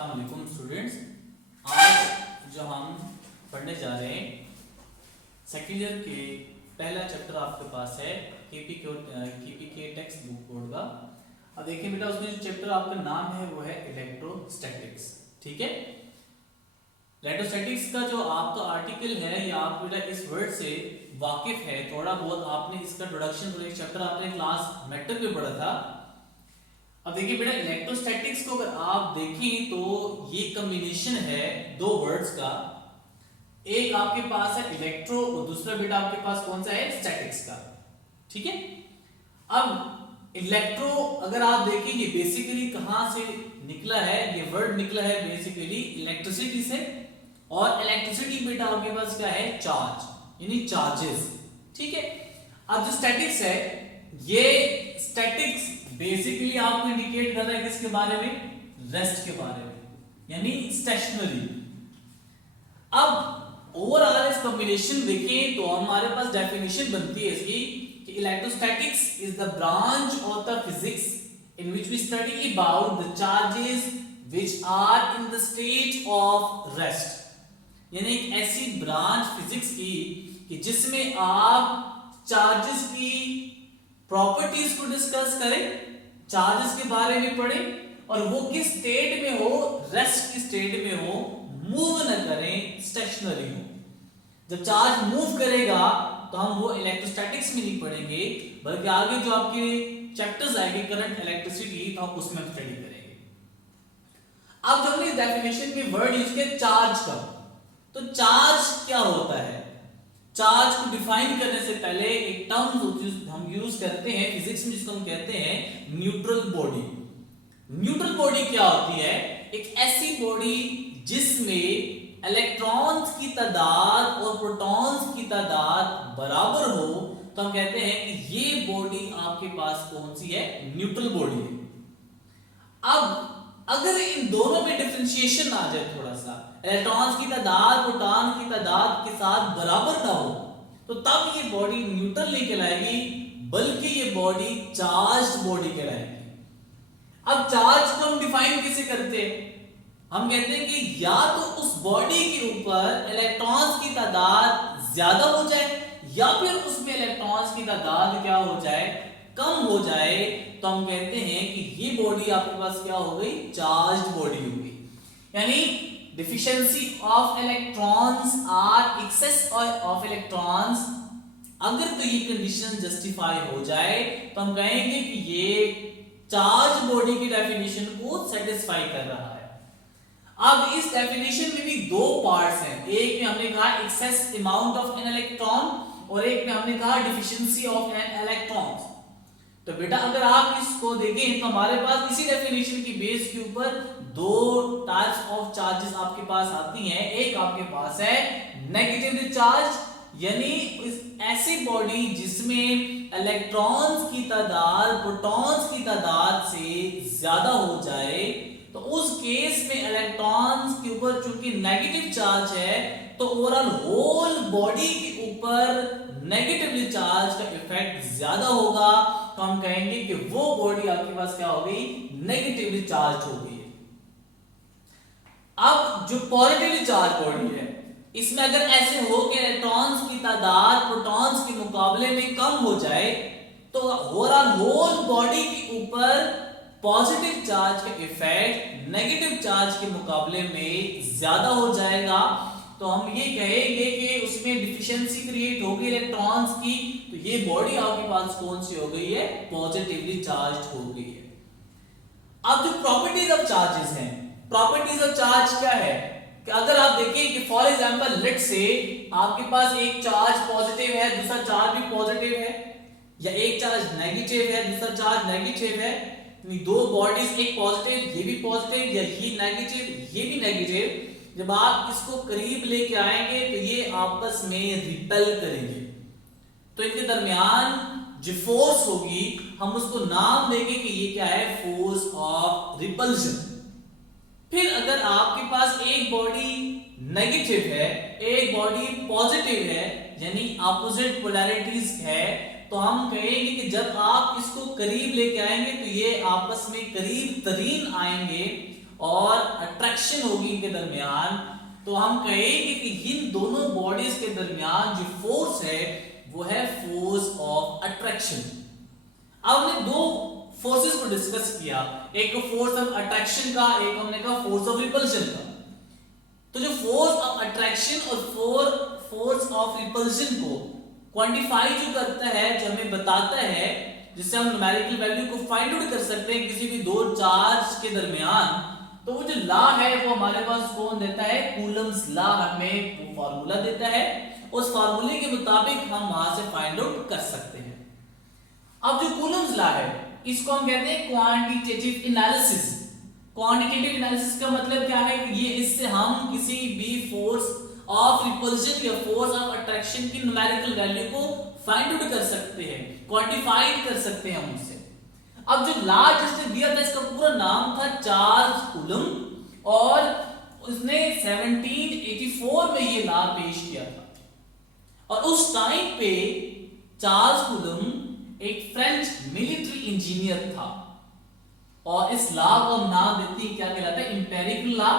अस्सलाम वालेकुम स्टूडेंट्स। आज जो हम पढ़ने जा रहे हैं सेकेंड ईयर के पहला चैप्टर आपके पास है केपी के टेक्स्ट बुक कोड का। अब देखिए बेटा, उसमें जो चैप्टर आपका नाम है वो है इलेक्ट्रोस्टैटिक्स। ठीक है, इलेक्ट्रोस्टैटिक्स का जो आपका आर्टिकल है या आप बेटा इस वर्ड से वाकिफ है, थोड़ा बहुत आपने इसका इंट्रोडक्शन और एक चैप्टर आपने क्लास मैटर में पढ़ा था। अब देखिए बेटा, इलेक्ट्रोस्टैटिक्स को अगर आप देखें तो ये कॉम्बिनेशन है दो वर्ड्स का। एक आपके पास है इलेक्ट्रो और दूसरा बेटा आपके पास कौन सा है, स्टैटिक्स का। ठीक है, अब इलेक्ट्रो अगर आप देखेंगे बेसिकली कहां से निकला है, ये वर्ड निकला है बेसिकली इलेक्ट्रिसिटी से। और इलेक्ट्रिसिटी बेटा आपके पास क्या है, चार्ज यानी चार्जेस। ठीक है, अब जो स्टैटिक्स है, ये स्टैटिक्स बेसिकली आपको इंडिकेट कर रहा है किसके बारे में, रेस्ट के बारे में, यानी स्टेशनरी। अब ओवरऑल इस कॉम्बिनेशन देखें तो हमारे पास डेफिनेशन बनती है इसकी कि electrostatics is the branch of the physics in which we study about the charges which are in the state of rest. यानी एक ऐसी ब्रांच फिजिक्स की कि जिसमें आप चार्जेस की प्रॉपर्टीज को डिस्कस करें, चार्जेस के बारे में पढ़ें और वो किस स्टेट में हो, रेस्ट की स्टेट में हो, मूव न करें, स्टेशनरी हो। जब चार्ज मूव करेगा तो हम वो इलेक्ट्रोस्टैटिक्स में नहीं पढ़ेंगे, बल्कि आगे जो आपके चैप्टर्स आएंगे करंट इलेक्ट्रिसिटी, तो हम उसमें स्टडी करेंगे। अब जब हमने डेफिनेशन में वर्ड यूज किया चार्ज का, तो चार्ज क्या होता है, चार्ज को डिफाइन करने से पहले एक टर्म हम यूज करते हैं फिजिक्स में जिसको हम कहते हैं न्यूट्रल बॉडी। न्यूट्रल बॉडी क्या होती है, एक ऐसी बॉडी जिसमें इलेक्ट्रॉन्स की तादाद और प्रोटॉन्स की तादाद बराबर हो, तो हम कहते हैं कि ये बॉडी आपके पास कौन सी है, न्यूट्रल बॉडी है। अब अगर इन दोनों में डिफरेंशिएशन आ जाए, थोड़ा सा इलेक्ट्रॉन्स की तादाद प्रोटॉन की तादाद के साथ बराबर ना हो, तो तब ये बॉडी न्यूट्रल नहीं कहलाएगी, बल्कि ये बॉडी चार्ज्ड बॉडी कहलाएगी। अब चार्ज को हम डिफाइन कैसे करते हैं, हम कहते हैं कि या तो उस बॉडी के ऊपर इलेक्ट्रॉन्स की तादाद ज्यादा हो जाए या फिर उसमें इलेक्ट्रॉन्स की तादाद क्या हो जाए, कम हो जाए, तो हम कहते हैं कि ये बॉडी आपके पास क्या हो गई, चार्ज्ड बॉडी हो गई। यानी deficiency of electrons or excess of electrons, अगर तो ये कंडीशन जस्टिफाई हो जाए तो हम कहेंगे कि ये चार्ज बॉडी की डेफिनेशन को सेटिस्फाई कर रहा है। अब इस डेफिनेशन में भी दो पार्ट्स हैं, एक में हमने कहा excess amount of an electron और एक में हमने कहा डिफिशिएंसी ऑफ एन इलेक्ट्रॉन। तो बेटा अगर आप इसको देखें तो हमारे पास इसी डेफिनेशन की बेस के ऊपर दो टाइप्स ऑफ चार्जेस आपके पास आती हैं। एक आपके पास है नेगेटिवली चार्ज, यानी ऐसी बॉडी जिसमें इलेक्ट्रॉन्स की तादाद प्रोटॉन्स की तादाद से ज्यादा हो जाए, तो उस केस में इलेक्ट्रॉन्स के ऊपर चूंकि नेगेटिव चार्ज है तो ओवरऑल होल बॉडी के ऊपर नेगेटिवली चार्ज का इफेक्ट ज्यादा होगा, तो हम कहेंगे कि वो बॉडी आपके पास क्या हो गई, नेगेटिवली चार्ज हो गई। अब जो पॉजिटिवली चार्ज बॉडी है, इसमें अगर ऐसे हो कि इलेक्ट्रॉन्स की तादाद प्रोटॉन्स के मुकाबले में कम हो जाए, तो ओवरऑल होल बॉडी के ऊपर पॉजिटिव चार्ज का इफेक्ट नेगेटिव चार्ज के मुकाबले में ज्यादा हो जाएगा, तो हम ये कहेंगे कि उसमें डिफिशिएंसी क्रिएट होगी इलेक्ट्रॉन्स की, तो ये बॉडी आपके पास कौन सी हो गई है, पॉजिटिवली चार्ज्ड हो गई है। अब जो प्रॉपर्टीज ऑफ चार्जेस हैं, प्रॉपर्टीज ऑफ चार्ज क्या है कि अगर आप देखें कि फॉर एग्जांपल लेट से आपके पास एक चार्ज पॉजिटिव है, दूसरा चार्ज भी पॉजिटिव है, या एक चार्ज नेगेटिव है, दूसरा चार्ज नेगेटिव है, दो बॉडीज, एक पॉजिटिव ये भी पॉजिटिव या ये नेगेटिव ये भी नेगेटिव, जब आप इसको करीब लेके आएंगे तो ये आपस में रिपेल करेंगे, तो इनके दरमियान जो फोर्स होगी हम उसको नाम देंगे कि ये क्या है, फोर्स ऑफ रिपल्शन। फिर अगर आपके पास एक बॉडी नेगेटिव है एक बॉडी पॉजिटिव है, यानी अपोजिट पोलैरिटीज है, तो हम कहेंगे कि जब आप इसको करीब लेके आएंगे तो ये आपस में करीब तरीन आएंगे और अट्रैक्शन होगी इनके दरमियान, तो हम कहेंगे कि इन दोनों बॉडीज के दरमियान जो फोर्स है वो है फोर्स ऑफ अट्रैक्शन। अब हमने दो फोर्सेस को डिस्कस किया, एक फोर्स ऑफ अट्रैक्शन का, एक हमने कहा फोर्स ऑफ रिपल्शन का। तो जो फोर्स ऑफ अट्रैक्शन और फोर्स ऑफ रिपल्शन को क्वांटिफाई जो करता है, जो हमें बताता है, जिससे हम न्यूमेरिकल वैल्यू को फाइंड आउट कर सकते हैं किसी भी दो चार्ज के दरमियान, तो वो जो लॉ है वो हमारे पास कौन देता है, कूलम्स लॉ हमें वो फार्मूला देता है, उस फार्मूले के मुताबिक हम वहां से फाइंड आउट कर सकते हैं। अब जो कूलम्स लॉ है इसको हम कहते हैं क्वांटिटेटिव एनालिसिस। क्वांटिटेटिव एनालिसिस का मतलब क्या है कि ये इससे हम किसी भी फोर्स ऑफ रिपल्शन या फोर्स ऑफ अट्रैक्शन की न्यूमेरिकल वैल्यू को फाइंड आउट कर सकते हैं, क्वांटिफाई कर सकते हैं हम उससे। अब जो लॉ जिसने दिया था इसका पूरा नाम था चार्ल्स कूलम, और उसने 1784 में ये लॉ पेश किया था। और उस टाइम पे चार्ल्स कूलम एक फ्रेंच मिलिट्री इंजीनियर था, और इस लॉ को हम नाम देते हैं क्या कहलाता है, एम्पिरिकल लॉ,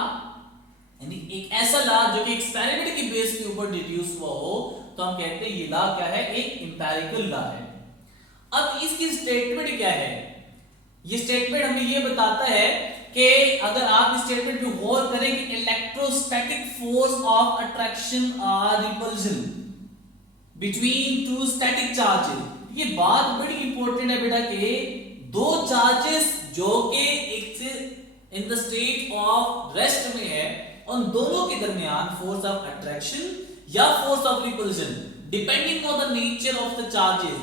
यानी एक ऐसा लॉ जो कि एक्सपेरिमेंट की बेस के ऊपर डिड्यूस हुआ हो, तो हम कहते हैं ये लॉ क्या है, एक एम्पिरिकल लॉ है। अब इसकी स्टेटमेंट क्या है, ये स्टेटमेंट हमें ये बताता है कि अगर आप इस स्टेटमेंट पे गौर करें कि इलेक्ट्रोस्टैटिक फोर्स ऑफ अट्रैक्शन और repulsion between two static charges, ये बात बड़ी इंपॉर्टेंट है बेटा कि दो चार्जेस जो कि एक से इन द स्टेट ऑफ रेस्ट में है, उन दोनों के दरमियान फोर्स ऑफ अट्रैक्शन या force of repulsion depending on the nature of the charges,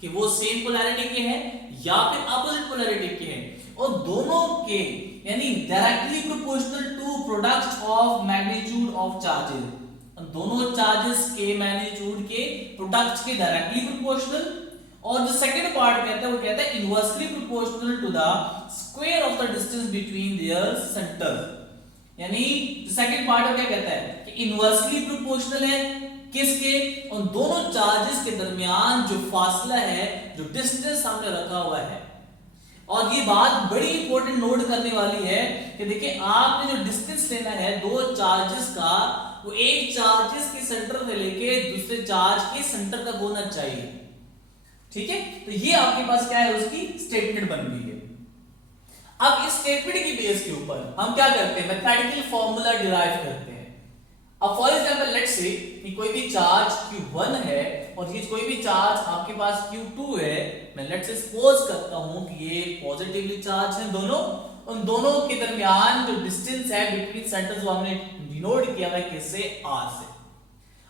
कि वो सेम पोलैरिटी के हैं या फिर अपोजिट पोलैरिटी के हैं, और दोनों के यानी directly proportional to product of magnitude of charges, दोनों चार्जेस के मैग्नीट्यूड के प्रोडक्ट के डायरेक्टली प्रोपोर्शनल, और जो सेकंड पार्ट कहता है वो कहता है inversely proportional to the square of the distance between their centre. यानी जो सेकंड पार्ट क्या कहता है कि इनवर्सली प्रोपोर्शनल है किसके, उन दोनों चार्जेस के दरमियान जो फासला है, जो डिस्टेंस हमने रखा हुआ है। और ये बात बड़ी इंपॉर्टेंट नोट करने वाली है कि देखिए आपने जो डिस्टेंस लेना है दो चार्जेस का, वो एक चार्जेस के सेंटर से लेके दूसरे चार्ज के सेंटर तक होना चाहिए, ठीक है। तो ये आपके पास क्या है, उसकी स्टेटमेंट बन गई है। अब इस स्टेटमेंट की बेस के ऊपर हम क्या करते हैं, मैथमेटिकल फॉर्मूला डिराइव करते हैं। अब फॉर एग्जांपल लेट्स से कि कोई भी चार्ज Q1 है और ये कोई भी चार्ज आपके पास Q2 है, मैं लेट्स से सपोज करता हूं कि ये पॉजिटिवली चार्ज है दोनों, उन दोनों के दरमियान जो डिस्टेंस है बिटवीन सेंटर्स वो हमने डिनोट किया है किससे, R से।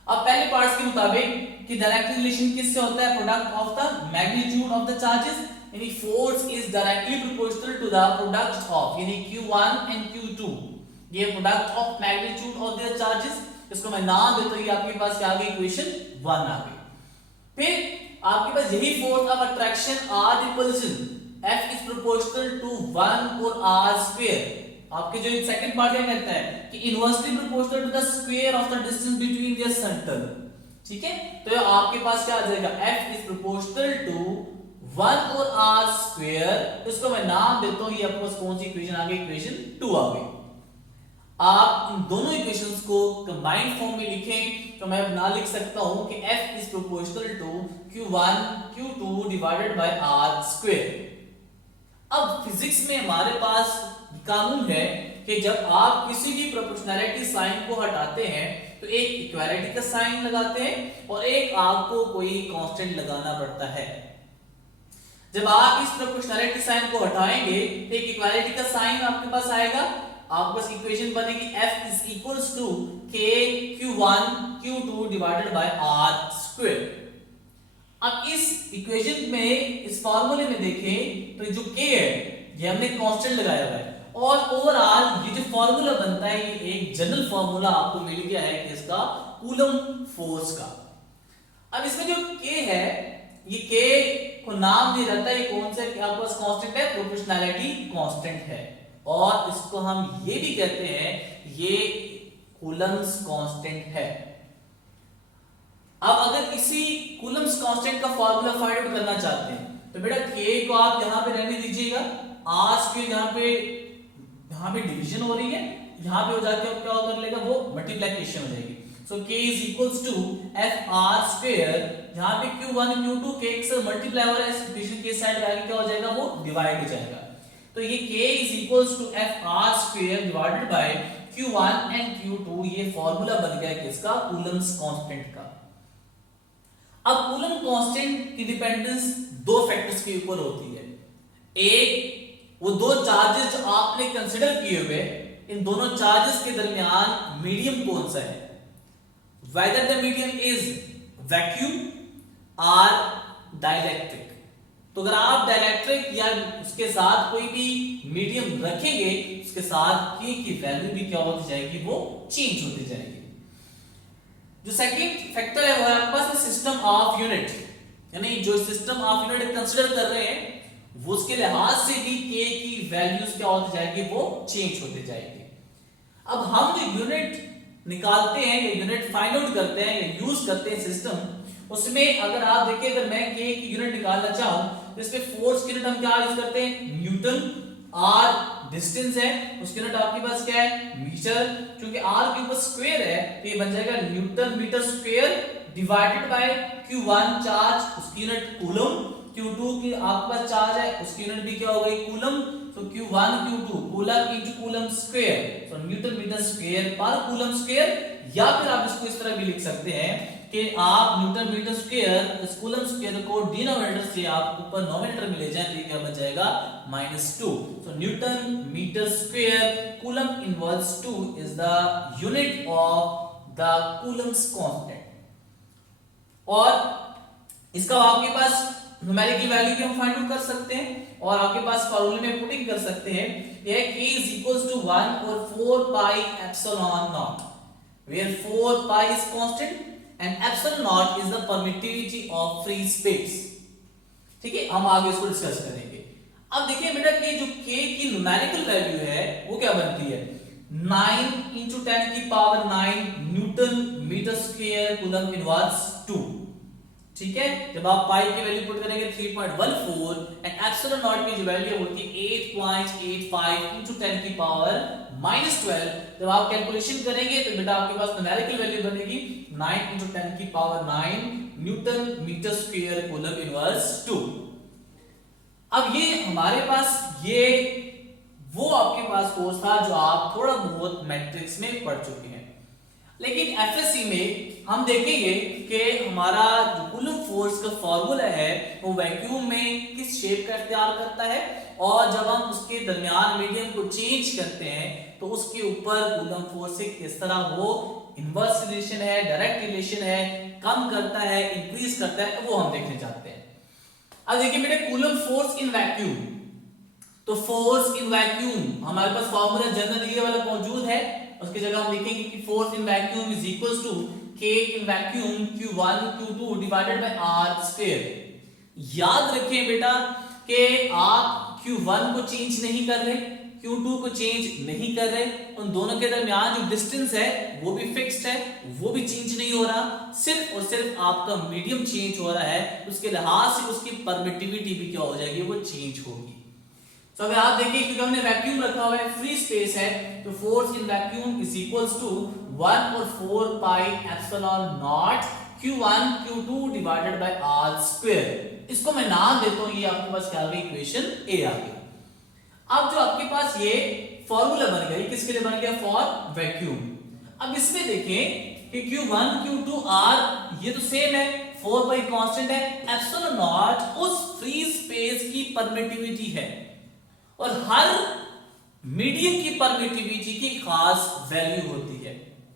अब पहले पार्ट्स के मुताबिक कि डायरेक्ट रिलेशन किससे होता है, product of the magnitude of the charges, यानी force is directly proportional to the product of, यानी Q1 एंड Q2, ये product of magnitude of their charges. इसको मैं नाम देता हूं, ये आपके पास क्या आ गई, इक्वेशन 1 आ गई। फिर आपके पास यही force of attraction or repulsion, F is proportional to 1 और R स्क्वायर। आपके जो सेकंड पार्ट क्या कहता है कि inversely proportional to the square of the distance between their centre, ठीक है। तो आपके पास क्या आ जाएगा, F इज प्रोपोर्शनल टू 1 और R स्क्वायर। इसको मैं नाम देता हूं, ये आपके पास कौन सी इक्वेशन आ गई, इक्वेशन 2 आ गई। आप इन दोनों इक्वेशंस को कंबाइंड फॉर्म में लिखें तो मैं बना लिख सकता हूं कि F is proportional to Q1 Q2 divided by R square. अब फिजिक्स में हमारे पास कानून है कि जब आप किसी भी प्रोपोर्शनैलिटी साइन को हटाते हैं तो एक इक्वालिटी का साइन लगाते हैं और एक आपको कोई कांस्टेंट लगाना पड़ता है। जब आप इस प्रोपोर्शनैलिटी साइन को हटाएंगे तो एक इक्वालिटी का साइन आपके पास आएगा, आपके पास इक्वेशन बनेगी F is equals to K Q1 Q2 divided by R square. अब इस इक्वेशन में, इस फार्मूले में देखें तो जो K है ये हमने कांस्टेंट लगाया हुआ है, और ओवरऑल ये जो फार्मूला बनता है ये एक जनरल फार्मूला आपको मिल गया है किसका, कूलम फोर्स का। अब इसमें जो K है, ये K को नाम दिया जाता है कौन से, आपके पास कांस्टेंट है, प्रोपोर्शनैलिटी कांस्टेंट है, और इसको हम ये भी कहते हैं ये कूलम्स कांस्टेंट है। अब अगर इसी कूलम्स कांस्टेंट का फार्मूला फाइंड आउट करना चाहते हैं तो बेटा K को आप यहां पे रहने दीजिएगा, R के यहां पे डिवीजन हो रही है, यहाँ पे हो जाके अब क्या कर लेगा, वो मल्टीप्लिकेशन हो जाएगी। So k is equals to F R square, यहाँ पे q1 q2 k से मल्टीप्लाई हो रहा है, इक्वेशन के साइड आगे क्या हो जाएगा, वो डिवाइड हो जाएगा। तो ये k is equals to F R square divided by q1 and q2, ये फॉर्मूला बन गया किसका, कूलम्स कांस्टेंट का। अब कूलम कांस्टेंट की डिपेंडेंस दो फैक्टर्स के ऊपर होती है। एक, वो दो चार्जेस जो आपने कंसीडर किए हुए, इन दोनों चार्जेस के दरमियान मीडियम कौन सा है, whether the medium is vacuum or dielectric। तो अगर आप डाइलेक्ट्रिक या उसके साथ कोई भी मीडियम रखेंगे, उसके साथ k की वैल्यू भी क्या होती जाएगी, वो चेंज होती जाएगी। जो सेकंड फैक्टर है वो है आपके पास सिस्टम ऑफ यूनिट, यानी जो सिस्टम ऑफ यूनिट कंसीडर कर रहे हैं वो उसके लिहाज से भी k की वैल्यूज क्या होती जाएगी, वो चेंज होती जाएगी। अब हम जो यूनिट निकालते हैं या यूनिट फाइंड आउट करते हैं या यूज करते हैं सिस्टम, उसमें अगर आप देखिए, अगर मैं k की यूनिट निकालना चाहूं तो इसमें फोर्स की यूनिट हम क्या यूज करते हैं, न्यूटन। r डिस्टेंस है, उसकी यूनिट आपके पास क्या है, मीटर। क्योंकि r के ऊपर स्क्वायर है तो ये बन जाएगा Newton metre square divided by q1 charge, उसकी यूनिट कूलम। q2 की आपके पास चार्ज है, उसकी यूनिट भी क्या हो गई, कूलम। तो q1 q2 coulomb into coulomb square, तो न्यूटन मीटर स्क्वायर पर कूलम स्क्वायर। या फिर आप इसको इस तरह भी लिख सकते हैं कि आप न्यूटन मीटर स्क्वायर इस कूलम स्क्वायर को डिनोमिनेटर से आप ऊपर नोमिनेटर में ले जाएं तो क्या बन जाएगा, -2। So newton metre square coulomb inverse 2 is the unit of the Coulomb's constant. और इसका आपके पास न्यूमेरिकल वैल्यू भी हम फाइंड आउट कर सकते हैं और आपके पास फार्मूले में पुटिंग कर सकते हैं। ये k is equals to 1 और 4 pi epsilon naught, where 4 pi is constant and epsilon naught is the permittivity of free space। ठीक है, हम आगे इसको डिस्कस करेंगे। अब देखिए बेटा कि जो k की न्यूमेरिकल वैल्यू है वो क्या बनती है, 9 into 10 की power 9 Newton metre square coulomb inverse 2। ठीक है, जब आप पाई की वैल्यू पुट करेंगे 3.14 एंड एप्सिलॉन नॉट की जो वैल्यू होती है 8.85 into 10 की पावर -12। जब आप कैलकुलेशन करेंगे तो बेटा आपके पास न्यूमेरिकल वैल्यू बनेगी 9 into 10 की power 9 Newton metre square coulomb inverse 2। अब ये हमारे पास ये वो आपके पास कोर्स था जो आप थोड़ा बहुत मैट्रिक्स में पढ़ चुके हैं, लेकिन एफएससी में हम देखेंगे कि हमारा जो कूलम फोर्स का फार्मूला है वो वैक्यूम में किस शेप का इख्तियार करता है, और जब हम उसके दरमियान मीडियम को चेंज करते हैं तो उसके ऊपर कूलम फोर्स से किस तरह वो इनवर्स रिलेशन है, डायरेक्ट रिलेशन है, कम करता है, इंक्रीज करता है, वो हम देखने चाहते हैं। अब देखिए बेटे कूलम फोर्स इन वैक्यूम, तो फोर्स इन वैक्यूम हमारे पास फार्मूला जनरल ये वाला मौजूद है, उसकी जगह हम लिखेंगे कि force in vacuum is equals to k in vacuum q1 q2 divided by r square. याद रखिए बेटा कि आप q1 को चेंज नहीं कर रहे, q2 को चेंज नहीं कर रहे, उन दोनों के दरमियान जो डिस्टेंस है वो भी फिक्स्ड है, वो भी चेंज नहीं हो रहा, सिर्फ और सिर्फ आपका मीडियम चेंज हो रहा है, उसके लिहाज से उसकी परमिटिविटी भी क्या हो जाएगी, वो चेंज होगी। तो अगर आप देखिए क्योंकि हमने वैक्यूम रखा हुआ है, फ्री स्पेस है, तो force in vacuum is equals to 1 और 4 pi epsilon naught q1 q2 divided by r square. इसको मैं नाम देता हूं, ये आपके पास क्या आ गई, इक्वेशन ए आ गई। अब जो आपके पास ये फॉर्मूला बन गया, किसके लिए बन गया, फॉर वैक्यूम। अब इसमें देखें कि q1 q2 r ये तो सेम है, 4 पाई कांस्टेंट है, एप्सिलॉन नॉट उस फ्री स्पेस की परमिटिविटी है और हर मीडियम की परमिटिविटी की खास वैल्यू होती है।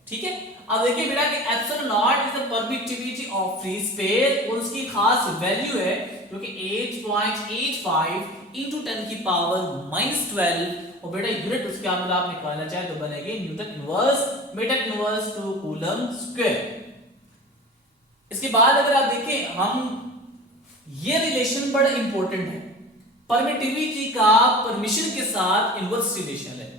ठीक है, अब देखिए बेटा कि epsilon not is the permittivity of free space और उसकी खास वैल्यू है जो कि 8.85 into 10 की पावर -12 और बेटा यूनिट उसके अंदर आप निकालना चाहे तो बनेगी Newton inverse meter inverse two coulomb square. इसके बाद अगर आप देखें हम ये रिलेशन बड़ा इंपॉर्टेंट है, परमिटिविटी का परमिशन के साथ इनवर्स रिलेशन है।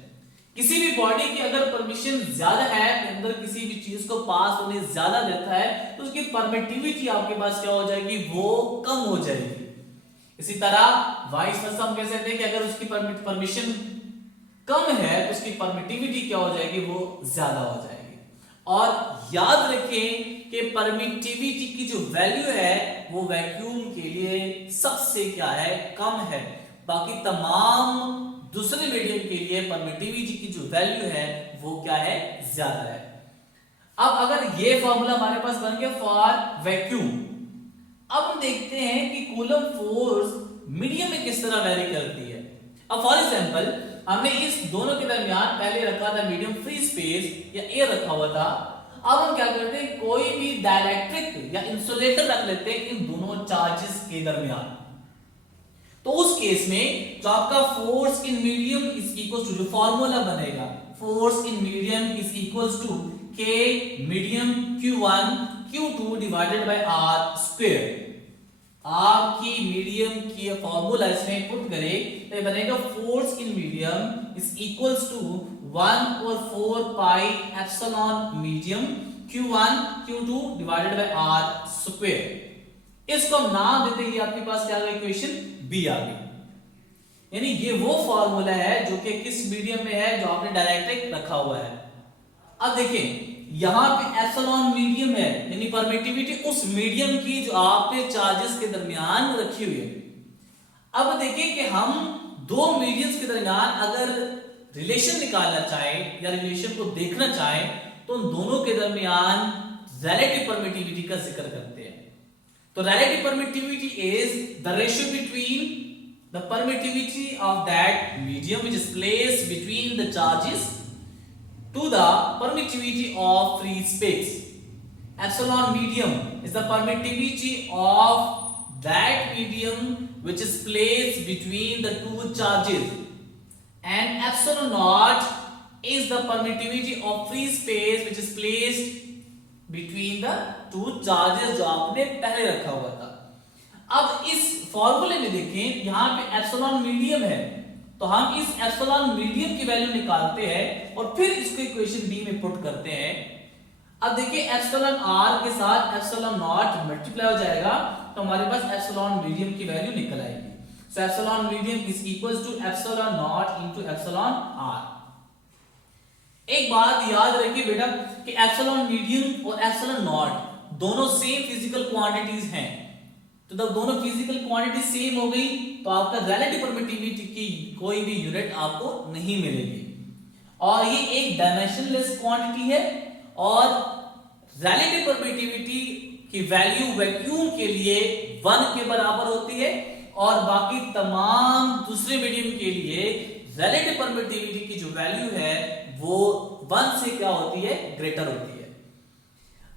किसी भी बॉडी की अगर परमिशन ज्यादा है, अंदर किसी भी चीज को पास होने ज्यादा देता है तो उसकी परमिटिविटी आपके पास क्या हो जाएगी, वो कम हो जाएगी। इसी तरह वाइस वर्सा हम कह सकते हैं कि अगर उसकी परमिशन कम है तो उसकी परमिटिविटी क्या हो जाएगी, वो ज्यादा हो जाएगी। और याद रखें कि परमिटिविटी की जो वैल्यू है वो वैक्यूम के लिए सबसे क्या है, कम है। बाकी तमाम दूसरे मीडियम के लिए परमिटिविटी की जो वैल्यू है वो क्या है, ज्यादा है। अब अगर ये फॉर्मूला हमारे पास बन गया फॉर वैक्यूम, अब हम देखते हैं कि कूलम्ब फोर्स मीडियम में किस तरह वेरी करती है। अब फॉर एग्जांपल हमने इस दोनों के दरमियान पहले रखा था मीडियम फ्री स्पेस या एयर रखा हुआ था। अब हम क्या करते हैं, कोई भी डाइलेक्ट्रिक या इंसुलेटर रख लेते हैं इन दोनों चार्जेस के दरमियान। तो उस केस में जो आपका force in medium is equal to, जो फॉर्मूला बनेगा force in medium is equal to K medium Q1 Q2 divided by R square. आपकी मीडियम की फॉर्मूला इसमें पुट करें तो बनेगा force in medium is equals to 1/4 pi epsilon medium Q1 Q2 divided by R square. इसको हम नाम देते ही आपके पास क्या आ गया, इक्वेशन बी आ गई। यानी ये वो फॉर्मूला है जो कि किस मीडियम में है, जो आपने डायरेक्ट रखा हुआ है। अब देखें यहां पे एप्सिलॉन मीडियम है, यानी परमिटिविटी उस मीडियम की जो आपने चार्जेस के दरमियान रखी हुई है। अब देखिए कि हम दो मीडियम्स के दरमियान अगर रिलेशन निकालना चाहें या रिलेशन को देखना चाहें तो उन दोनों के दरमियान रिलेटिव परमिटिविटी का जिक्र करते हैं। तो relative permittivity is the ratio between the permittivity of that medium which is placed between the charges to the permittivity of free space. Epsilon medium is the permittivity of that medium which is placed between the two charges, and epsilon naught is the permittivity of free space which is placed between the two charges जो आपने पहले रखा हुआ था। अब इस फॉर्मूले में देखें यहां पे एप्सिलॉन मीडियम है, तो हम इस एप्सिलॉन मीडियम की वैल्यू निकालते हैं और फिर इसको इक्वेशन बी में पुट करते हैं। अब देखिए एप्सिलॉन आर के साथ एप्सिलॉन नॉट मल्टीप्लाई हो जाएगा तो हमारे पास एप्सिलॉन मीडियम की वैल्यू निकल आएगी। So epsilon medium is equals to epsilon nought into epsilon R. एक बात याद रखिए बेटा कि एप्सिलॉन मीडियम और एप्सिलॉन नॉट दोनों सेम फिजिकल क्वांटिटीज हैं। तो जब दोनों फिजिकल क्वांटिटी सेम हो गई तो आपका रिलेटिव परमिटिविटी की कोई भी यूनिट आपको नहीं मिलेगी। और ये एक डायमेंशनलेस क्वांटिटी है और रिलेटिव परमिटिविटी की वैल्यू वैक्यूम के लिए 1 के बराबर होती है और बाकी तमाम दूसरे मीडियम के लिए रिलेटिव परमिटिविटी की जो वैल्यू है वो 1 से क्या होती है, ग्रेटर होती है।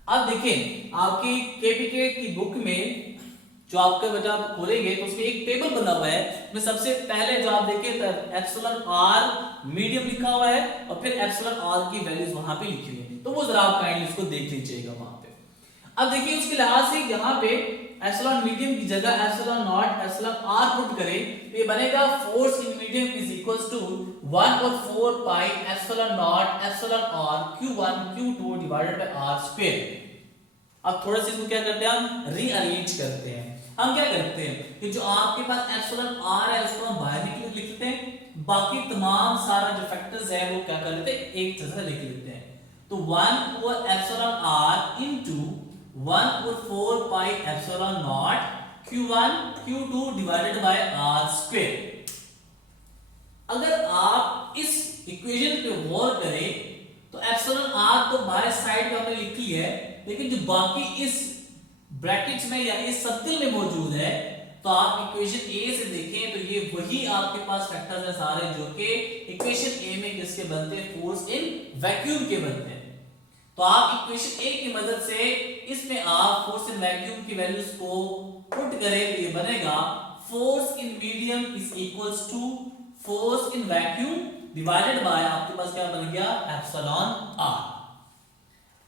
अब देखें आपकी केपीके की बुक में जो आपका बेटा आप खोलेंगे तो उसमें एक टेबल बना हुआ है, उसमें सबसे पहले जो आप देखिए एप्सिलॉन आर मीडियम लिखा हुआ है और फिर एप्सिलॉन आर की वैल्यूज वहां पे लिखी हुई है, तो वो जरा आप काइंडली इसको देख लीजिएगा वहां पे। अब देखिए उसके लिहाज से यहाँ पे एप्सिलॉन मीडियम की जगह epsilon naught epsilon R put करें तो ये बनेगा force in medium is equals to 1/4 pi epsilon naught epsilon R Q1 Q2 divided by R square. अब थोड़ा सा इसको क्या करते हैं, हम रीअरेंज करते हैं। हम क्या करते हैं कि जो आपके पास एप्सिलॉन आर है उसको हम बाहर लिख लेते हैं, बाकी तमाम सारा जो फैक्टर्स है वो क्या कर लेते हैं, एक जगह लिख लेते हैं। तो 1 epsilon R into 1/4 pi epsilon naught Q1 Q2 divided by R square. अगर आप इस इक्वेशन पे गौर करें तो एप्सिलॉन आर तो बाहर साइड पे हमने लिख ली है, लेकिन जो बाकी इस ब्रैकेट्स में या इस सर्कल में मौजूद है तो आप इक्वेशन ए से देखें तो ये वही आपके पास फैक्टर्स हैं सारे जो कि इक्वेशन ए में किसके बनते हैं, फोर्स इन वैक्यूम के बनते हैं। तो आप इक्वेशन ए की मदद से इसमें आप फोर्स इन वैक्यूम की वैल्यूज को पुट करें तो ये बनेगा force in medium is equals to force in vacuum divided by आपके पास क्या बन गया, एप्सिलॉन आर।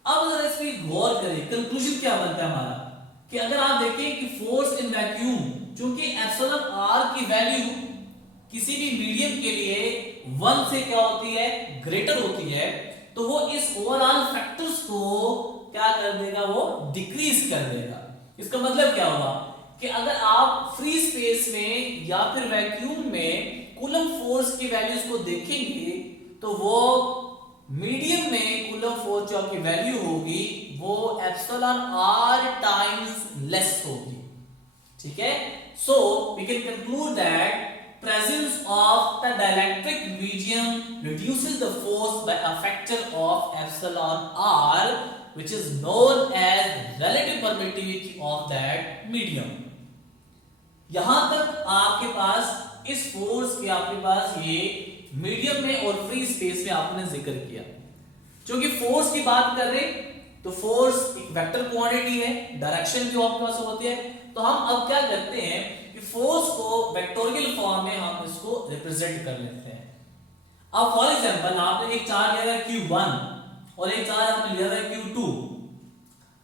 अब जरा इस पे गौर करें, कंक्लूजन क्या बनता है हमारा कि अगर आप देखें कि फोर्स इन वैक्यूम चूंकि एप्सिलॉन आर की वैल्यू किसी भी मीडियम के लिए 1 से क्या होती है, ग्रेटर होती है, तो वो इस ओवरऑल फैक्टर्स को क्या कर देगा, वो डिक्रीज कर देगा। इसका मतलब क्या हुआ कि अगर आप फ्री स्पेस में या फिर वैक्यूम में कूलम फोर्स की वैल्यूज को देखेंगे तो वो मीडियम में कूलम फोर्स जो आपकी वैल्यू होगी वो एप्सिलॉन आर टाइम्स लेस होगी, ठीक है। So we can conclude that presence of the dielectric medium reduces the force by a factor of epsilon r, which is known as relative permittivity of that medium. यहां तक आपके पास इस force के आपके पास ये मीडियम में और फ्री स्पेस में आपने जिक्र किया। क्योंकि फोर्स की बात कर रहे तो फोर्स एक वेक्टर क्वांटिटी है, डायरेक्शन जो आपके पास होती है, तो हम अब क्या करते हैं कि फोर्स को वेक्टोरियल फॉर्म में हम इसको रिप्रेजेंट कर लेते हैं। अब फॉर एग्जांपल आपने एक चार्ज लिया है Q1 और एक चार्ज आपने लिया है Q2।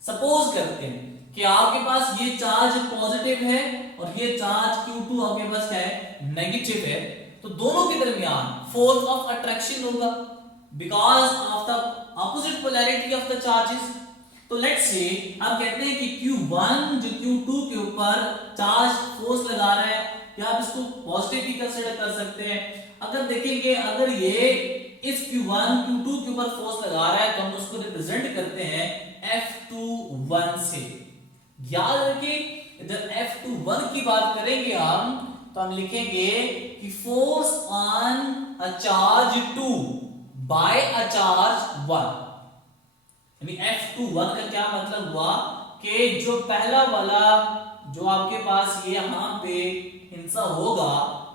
सपोज करते हैं कि आपके पास ये चार्ज पॉजिटिव है और ये चार्ज Q2 आपके पास क्या है, नेगेटिव है, तो दोनों के दरमियान फोर्स ऑफ अट्रैक्शन होगा because of the opposite polarity of the charges. तो लेट्स से हम कहते हैं कि Q1 जो Q2 के ऊपर चार्ज फोर्स लगा रहा है, या आप इसको पॉजिटिव भी कंसीडर कर सकते हैं। अगर देखेंगे अगर ये इस Q1 Q2 के ऊपर फोर्स लगा रहा है तो हम उसको रिप्रेजेंट करते हैं F21 से। याद रखिए जब F21 की बात करेंगे हम तो हम लिखेंगे कि force on a charge 2 by a charge 1, यानी F21 का क्या मतलब हुआ कि जो पहला वाला जो आपके पास ये यहां पे हिंसा होगा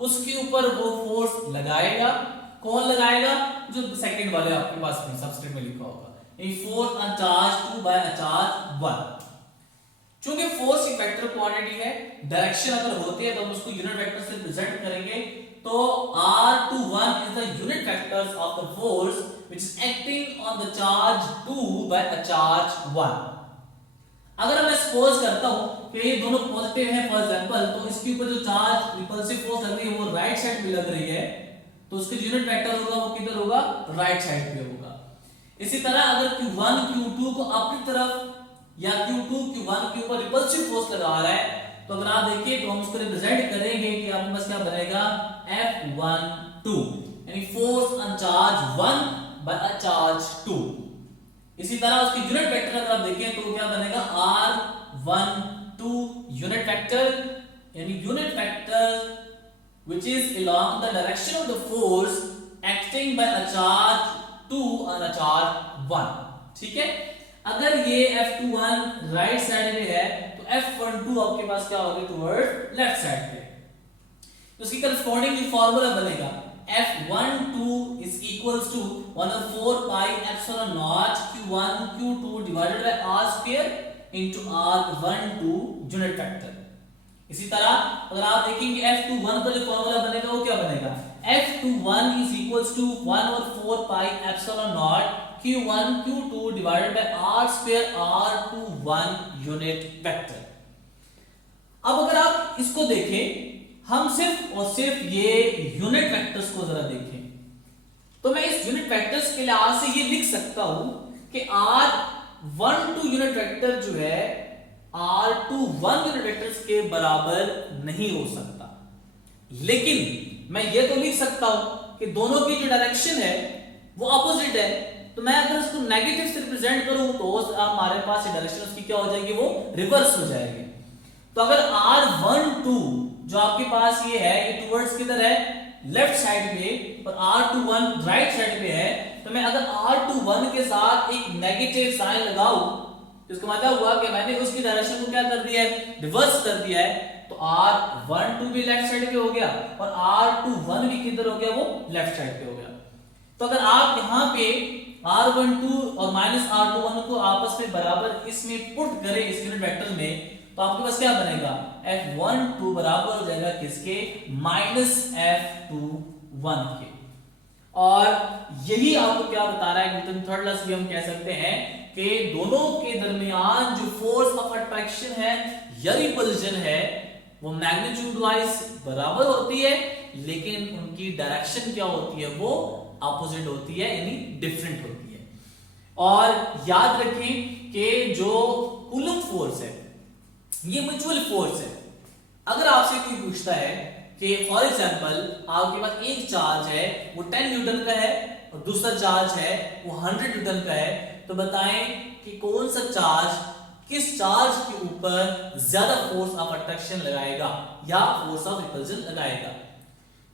उसके ऊपर वो फोर्स लगाएगा। कौन लगाएगा? जो सेकंड वाले आपके पास में सबस्क्रिप्ट में लिखा होगा, यानी force on charge 2 by a charge 1। चूंकि फोर्स एक वेक्टर क्वांटिटी है, डायरेक्शन अगर होती है तो हम उसको यूनिट वेक्टर से रिप्रेजेंट करेंगे। तो R21 is the unit vectors of the force which is acting on the charge 2 by a charge 1। अगर मैं सपोज करता हूं कि ये दोनों पॉजिटिव हैं फॉर एग्जांपल, तो इसके ऊपर जो चार्ज रिपल्सिव फोर्स लग रही है वो राइट साइड में लग रही है, तो उसका यूनिट वेक्टर होगा वो किधर होगा, राइट साइड पे होगा। इसी तरह अगर Q1 Q2 को अपनी तरफ या Q2 Q1 के ऊपर रिपल्सिव फोर्स लगा रहा है, तो अगर आप देखिए तो हम उसको रिप्रेजेंट करेंगे कि आपके पास क्या बनेगा, F12, यानी force on charge 1 by a charge 2। इसी तरह उसकी यूनिट वेक्टर अगर आप देखें तो क्या बनेगा, R12 यूनिट वेक्टर, यानी unit vector which is along the direction of the force acting by a charge 2 on a charge 1। ठीक है, अगर ये F21 राइट साइड में है तो F12 आपके पास क्या होगा, टुवर्ड लेफ्ट साइड पे। तो उसकी करस्पॉन्डिंग जो फार्मूला बनेगा F12 is equals to 1/4 pi epsilon naught Q1 Q2 divided by R square into R12 unit vector. इसी तरह अगर आप देखेंगे F21 का जो फार्मूला बनेगा वो क्या बनेगा, F21 is equals to 1/4 pi epsilon naught Q1 Q2 divided by R square R21 unit vector. अब अगर आप इसको देखें, हम सिर्फ और सिर्फ ये यूनिट वेक्टर्स को जरा देखें, तो मैं इस यूनिट वेक्टर्स के लिहाज से ये लिख सकता हूं कि R12 यूनिट वेक्टर जो है R21 यूनिट वेक्टर्स के बराबर नहीं हो सकता। लेकिन मैं ये तो लिख सकता हूं कि दोनों की जो डायरेक्शन है वो ऑपोजिट है, तो मैं अगर उसको नेगेटिव से रिप्रेजेंट करूं तो हमारे पास डायरेक्शन उसकी क्या हो जाएगी, वो रिवर्स हो जाएगी। तो अगर R12 जो आपके पास ये है ये टुवर्ड्स किधर है, लेफ्ट साइड पे, और R21 राइट साइड पे है, तो मैं अगर R21 के साथ एक नेगेटिव साइन लगाऊं तो इसका मतलब हुआ कि मैंने उसकी डायरेक्शन को क्या कर दिया है, रिवर्स कर दिया है। तो R12 भी लेफ्ट साइड पे हो गया और R21 भी किधर हो गया, वो लेफ्ट साइड पे हो गया। तो अगर आप यहां पे R12 और -R21 को आपस में बराबर इसमें पुट करें इस यूनिट वेक्टर में, तो आपके पास क्या बनेगा, F12 बराबर हो जाएगा किसके, -F21 के। और यही आपको क्या बता रहा है न्यूटन थर्ड लॉ से भी हम कह सकते हैं कि दोनों के दरमियान जो फोर्स ऑफ अट्रैक्शन है या रिपल्जन है वो मैग्नीट्यूड वाइज बराबर होती है, लेकिन उनकी डायरेक्शन क्या होती है, वो ऑपोजिट होती है, यानी डिफरेंट होती है। और याद रखें कि जो कूलम फोर्स है ये म्यूचुअल फोर्स है। अगर आपसे कोई पूछता है कि फॉर एग्जांपल आपके पास एक चार्ज है वो 10 न्यूटन का है और दूसरा चार्ज है वो 100 न्यूटन का है, तो बताएं कि कौन सा चार्ज किस चार्ज के ऊपर ज्यादा फोर्स ऑफ अट्रैक्शन लगाएगा या फोर्स ऑफ रिपल्जन लगाएगा।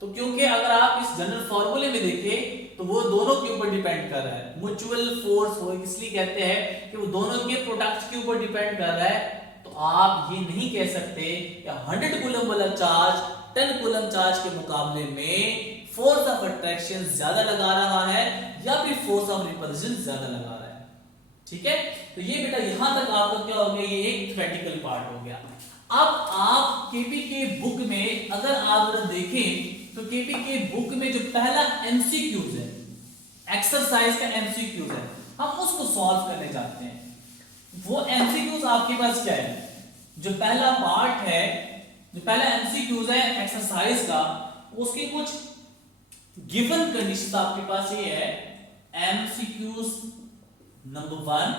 तो क्योंकि अगर आप इस जनरल फॉर्मूले में देखें तो वो दोनों के ऊपर डिपेंड कर रहा है, म्यूचुअल फोर्स वो इसलिए कहते हैं कि वो दोनों के प्रोडक्ट के ऊपर डिपेंड कर रहा है। तो आप ये नहीं कह सकते कि 100 कूलम वाला चार्ज 10 कूलम चार्ज के मुकाबले में फोर्स ऑफ अट्रैक्शन ज्यादा लगा रहा है या फिर फोर्स ऑफ रिपल्जन ज्यादा लगा रहा है। ठीक है, तो ये बेटा यहां तक आपका क्या हो गया, ये एक थ्योरेटिकल पार्ट हो गया। अब आप केपी के बुक में अगर आप देखें तो केपी के बुक में जो पहला एमसीक्यूज है, एक्सरसाइज का एमसीक्यूज है, हम उसको सॉल्व करने जाते हैं। वो एमसीक्यूज आपके पास क्या है, जो पहला पार्ट है, जो पहला एमसीक्यूज है एक्सरसाइज का, उसकी कुछ गिवन कंडीशंस आपके पास ये है। एमसीक्यूज नंबर 1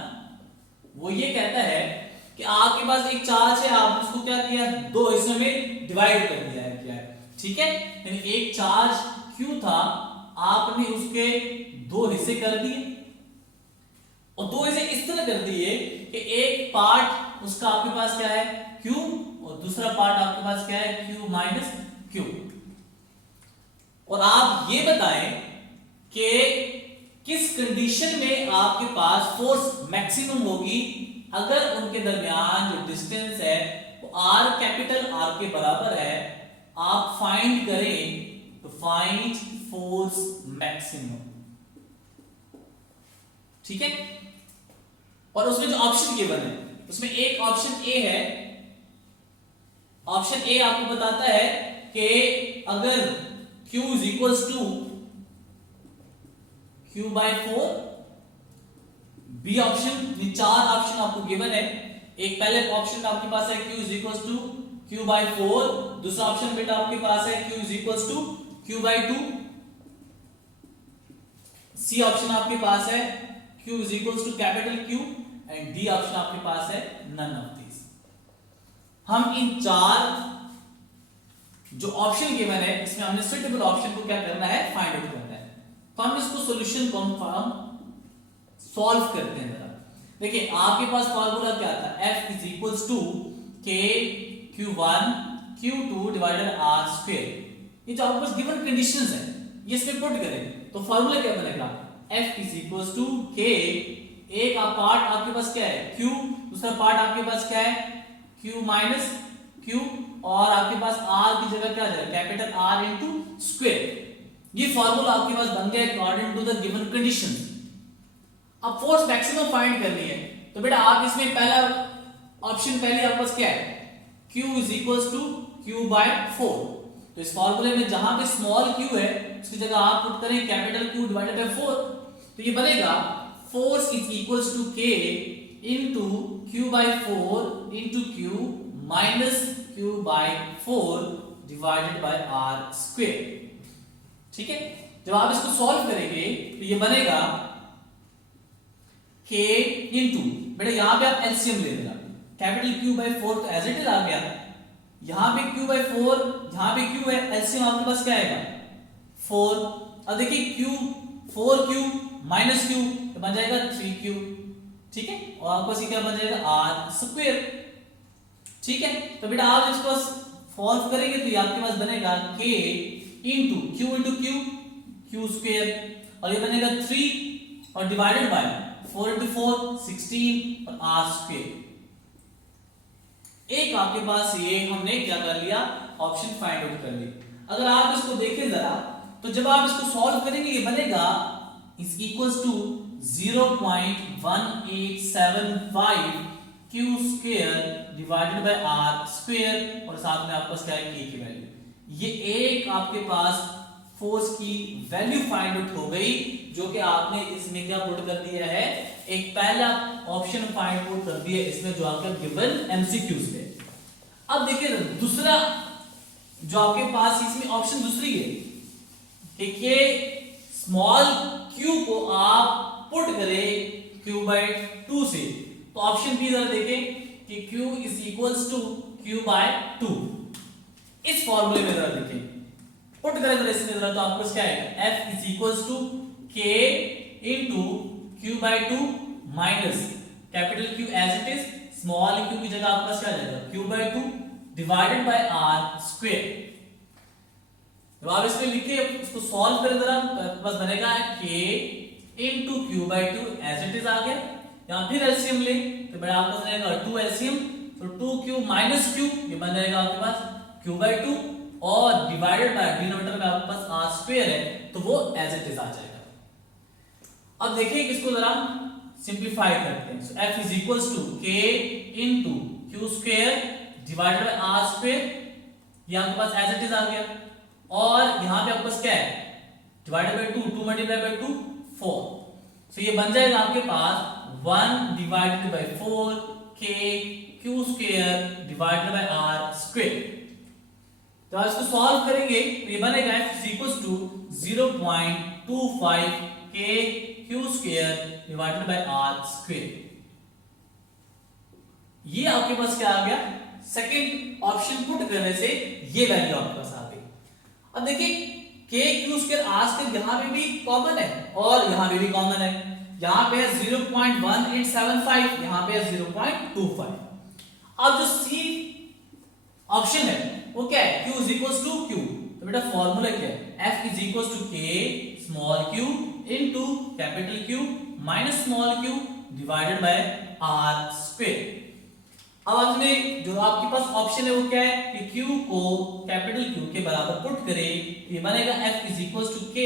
वो ये कहता है कि आपके पास एक चार्ज है, आपने उसको क्या किया, दो हिस्सों में डिवाइड कर दिया है, क्या है, ठीक है, यानी एक चार्ज Q था, आपने उसके दो हिस्से कर दिए और दो हिस्से इस तरह कर दिए कि एक पार्ट उसका आपके पास क्या है Q और दूसरा पार्ट आपके पास क्या है Q माइनस Q। और आप ये बताएं कि किस कंडीशन में आपके पास फोर्स मैक्सिमम होगी अगर उनके दरमियान जो डिस्टेंस है वो R कैपिटल R के बराबर है। आप फाइंड करें तो फाइंड फोर्स मैक्सिमम, ठीक है। और उसमें जो ऑप्शन गिवन है उसमें एक ऑप्शन ए है, ऑप्शन ए आपको बताता है कि अगर Q is equals to Q/4, B option, चार ऑप्शन आपको गिवन है। एक पहले ऑप्शन आपके पास है Q is equals to Q/4, दूसरा ऑप्शन बेटा आपके पास है Q is equals to Q/2, C option आपके पास है Q is equals to capital Q and D option आपके पास है नन ऑफ दीज। हम इन चार जो ऑप्शन गिवन है इसमें हमने सुटेबल ऑप्शन को क्या करना है, फाइंड आउट करना है। तो हम इसको सॉल्यूशन कंफर्म सॉल्व करते हैं। जरा देखिए आपके पास फार्मूला क्या था, F is equals to K Q1 Q2 divided R square. ये जो आपके पास गिवन कंडीशंस है ये इसमें पुट करें तो फार्मूला क्या बनेगा, F is equals to K, एक पार्ट आपके पास क्या है Q, दूसरा पार्ट आपके पास क्या है Q माइनस Q और आपके पास R की जगह क्या जाएगा कैपिटल R इनटू स्क्वायर। ये फार्मूला आपके पास बन गया according to the given conditions. अब फोर्स मैक्सिमम फाइंड करनी है तो बेटा आप इसमें पहला ऑप्शन पहले आपके पास क्या है Q is equals to Q/4। तो इस फार्मूले में जहां पे स्मॉल q है उसकी जगह आप पुट करें कैपिटल Q डिवाइडेड बाय 4, तो ये बनेगा force is equals to K into Q/4 into Q minus Q/4 divided by R square. ठीक है, जब आप इसको सॉल्व करेंगे तो ये बनेगा K इनटू, बेटा यहां पे आप एलसीएम ले लेना, कैपिटल Q/4 तो एज इट इज आ गया, यहां पे Q/4 यहां पे Q है, एलसीएम आपके पास क्या आएगा 4। अब देखिए Q 4Q माइनस Q तो बन जाएगा 3Q, ठीक है, और आपके पास क्या बन जाएगा R स्क्वायर। ठीक है, तो बेटा आप इसको सॉल्व करेंगे तो ये आपके पास बनेगा K इनटू Q स्क्वायर और ये बनेगा 3 और डिवाइडेड बाय 4 into 4 16 और R स्क्वायर। एक आपके पास ये हमने क्या कर लिया, ऑप्शन फाइंड आउट कर लिया। अगर आप इसको देखें जरा तो जब आप इसको सॉल्व करेंगे ये बनेगा is equals to 0.1875 Q square divided by R square और साथ में आपके पास क्या है K की वैल्यू। ये एक आपके पास फोर्स की वैल्यू फाइंड आउट हो गई जो कि आपने इसमें क्या पुट कर दिया है, एक पहला ऑप्शन फाइंड आउट कर दिया इसमें जो आपका गिवन एमसीक्यूज है। अब देखिए दूसरा जो आपके पास इसमें ऑप्शन दूसरी है कि स्मॉल q को आप पुट करें Q/2 से, तो ऑप्शन बी जरा देखें कि Q is equals to Q/2। इस फॉर्मूले में जरा देखें, पुट करें जरा इसमें जरा, तो आपको क्या आएगा, F is equals to K into Q by 2 minus capital Q as it is, small q की जगह आपके पास क्या आ जाएगा, Q by 2 divided by R square. जब आप इसमें लिखे इसको सॉल्व करें जरा, बस बनेगा K into Q by 2 as it is आ गया। यहाँ फिर एलसीएम ले तो बड़ा आपके पास रहेगा 2 एलसीएम, तो 2q माइनस q, ये बन जाएगा आपके पास Q बाई 2 और डिवाइडेड बाय डिनोमिनेटर में आपके पास R स्क्वायर है, तो वो एज इट इज आ जाएगा। अब देखिए इसको जरा सिंप्लीफाई करते हैं। So F is equals to K into Q square divided by R square, ये आपके पास एज इट इज आ गया। और यहाँ पे आपके पास क्या है, divided by 2, 2 multiply by 2 4, so ये बन जाएगा आपके पास 1 divided by 4 K Q square divided by R square. तो आज इसको सॉल्व करेंगे तो ये बनेगा F is equals to 0.25 K Q square divided by R square. ये आपके पास क्या आ गया, सेकंड ऑप्शन पुट करने से ये वैल्यू आपके पास आ गई। अब देखिए K Q square R square यहाँ पे भी कॉमन है और यहाँ पे भी कॉमन है, यहाँ पे है 0.1875, यहाँ पे है 0.25। अब जो C ऑप्शन है वो क्या है, Q is equals to Q, तो बेटा फॉर्मूला क्या है, F is equals to K small q into capital Q minus small q divided by R square. अब इसमें जो आपके पास ऑप्शन है वो क्या है कि Q को कैपिटल Q के बराबर पुट करें, ये बनेगा F is equals to K